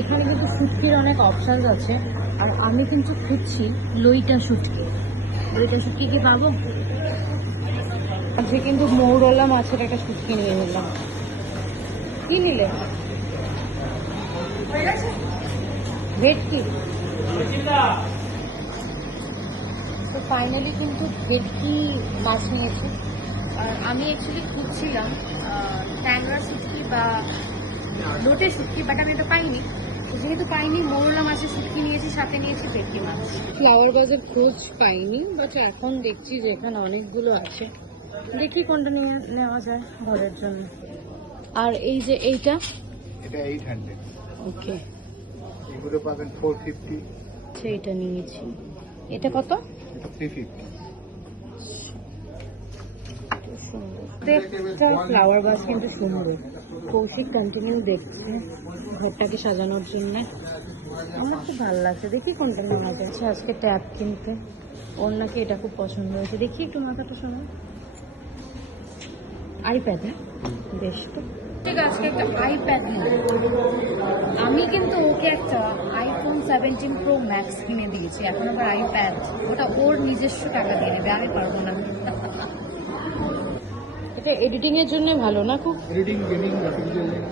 এখানে কিন্তু শুটকির অনেক অপশানস আছে, আর আমি কিন্তু খুঁজছি লইটা শুটকি। লইটা শুটকি কি পাবো? আজকে কিন্তু মৌরলা মাছের একটা শুটকি নিয়ে নিলাম। কি নিলে? ভেটকি। তো ফাইনালি কিন্তু ভেটকি মাছ নিয়েছি। আর আমি অ্যাকচুয়ালি খুঁজছিলাম ট্যাংরা শুটকি বা লোটে শুটকি, বাট আমি এটা পাইনি। যেহেতু পাইনি, মৌরলা মাছের শুটকি নিয়েছি, সাথে নিয়েছি ভেটকি মাছ। ফ্লাওয়ার বাজার খোঁজ পাইনি, বাট এখন দেখছি যে এখানে অনেকগুলো আছে। দেখি কোনটা নিয়ে নেওয়া যায় ঘরের জন্য। আর এই যে এইটা, এটা 800, ওকে, এগুলো পাবেন 450, সেইটা নিয়েছি। এটা কত? এটা 350। প্রত্যেকটা ফ্লাওয়ার বাস কিন্তু সুন্দর। কৌশিক কন্টিনিউ দেখছে ঘরটাকে সাজানোর জন্য। আমার খুব ভালো লাগছে, দেখি কোনটা নেওয়া যাচ্ছে। আজকে ট্যাব কিনতে ওর নাকি এটা খুব পছন্দ হয়েছে। দেখি একটু মাথাটা শোনো। আইপ্যাড, হ্যাঁ বেশ তো ঠিক আছে, আজকে একটা আইপ্যাড নেব। আমি কিন্তু ওকে একটা iPhone 17 Pro Max কিনে দিয়েছি, এখন আবার আইপ্যাড। ওটা ওর নিজস্ব টাকা দিয়ে নেবে, আমি পারবো না। এটা এডিটিং এর জন্য ভালো না খুব? Editing, gaming, graphics design.